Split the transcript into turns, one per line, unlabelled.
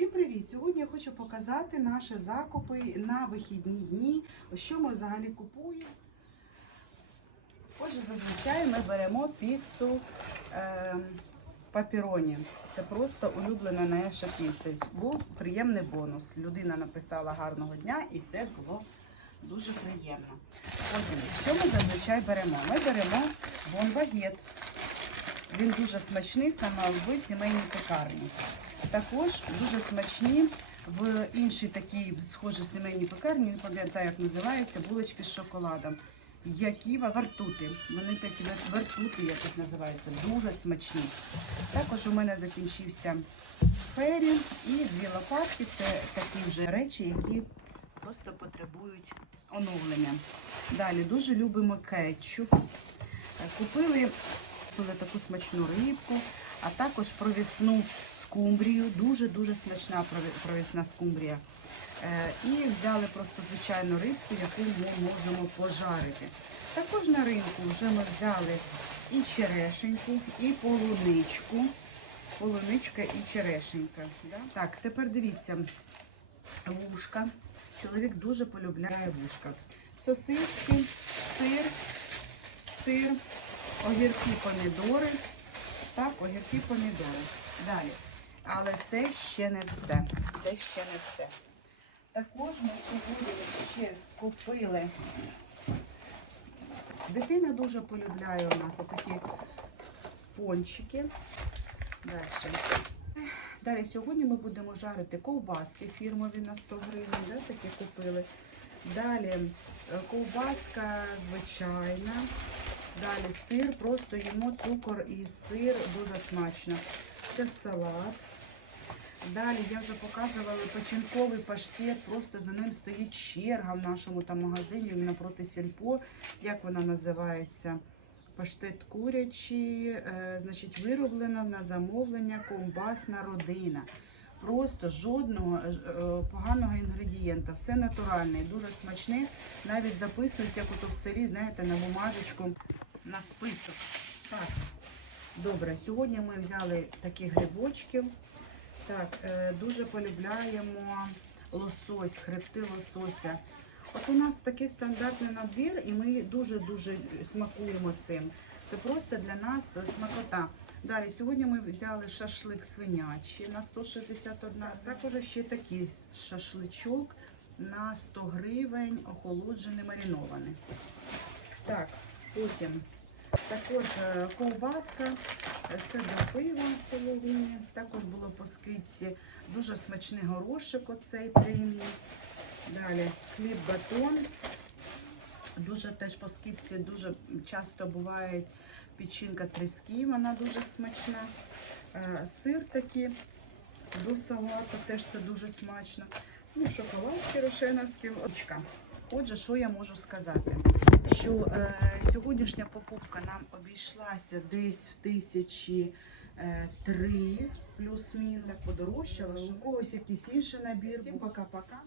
Всім привіт! Сьогодні я хочу показати наші закупи на вихідні дні. Що ми взагалі купуємо. Отже, зазвичай ми беремо піцу е, папіроні. Це просто улюблена наша піца. Був приємний бонус. Людина написала гарного дня і це було дуже приємно. Отже, що ми зазвичай беремо? Ми беремо бонбагет. Він дуже смачний саме в сімейній пекарні. Також дуже смачні в іншій такій схожій сімейній пекарні, не пам'ятаю, як називається, булочки з шоколадом. Які вартути. Вони такі вартути якось називаються, дуже смачні. Також у мене закінчився фері і дві лопатки. Це такі вже речі, які просто потребують оновлення. Далі дуже любимо кетчуп. Купили таку смачну рибку, а також провісну скумбрію. Дуже-дуже смачна провісна скумбрія. Е, І взяли просто звичайну рибку, яку ми можемо пожарити. Також на ринку вже ми взяли і черешеньку, і полуничку. Полуничка і черешенька. Так, тепер дивіться, вушка. Чоловік дуже полюбляє вушка. Сосиски, сир, сир, огірки, помідори. Так, огірки, помідори. Далі. Але це ще не все. Це ще не все. Також ми сьогодні ще купили. Дитина дуже полюбляє у нас отакі пончики. Далі. Далі сьогодні ми будемо жарити ковбаски фірмові на 100 гривень, да, такі купили. Далі е, ковбаска звичайна. Далі сир, просто їмо цукор і сир дуже смачно. Це салат. Далі я вже показувала печінковий паштет, просто за ним стоїть черга в нашому там магазині напроти сільпо. Як вона називається? Паштет курячий, е, значить, вироблена на замовлення ковбасна родина. Просто жодного е, е, поганого інгредієнта. Все натуральне, дуже смачне. Навіть записують, як ото в селі, знаєте, на бумажечку на список. Так, добре, сьогодні ми взяли такі грибочки. Так, е, дуже полюбляємо лосось, хребти лосося. От у нас такий стандартний набір, і ми дуже-дуже смакуємо цим. Це просто для нас смакота. Далі, сьогодні ми взяли шашлик свинячий на 161. Також ще такий шашличок на 100 гривень, охолоджений, маринований. Так, потім також е, ковбаска, це до пива соловині. Також було по скидці дуже смачний горошик оцей премії. Далі хліб батон. Дуже теж по скидці дуже часто буває печінка тріски, вона дуже смачна. Е, Сир такий до салату, теж це дуже смачно. Ну, шоколадки рошеновські. Очка. Отже, що я можу сказати? Що е, сьогоднішня покупка нам обійшлася десь в тисячі е, три плюс-мінус. Подорожчала. що У когось якийсь інший набір. Всім пока-пока.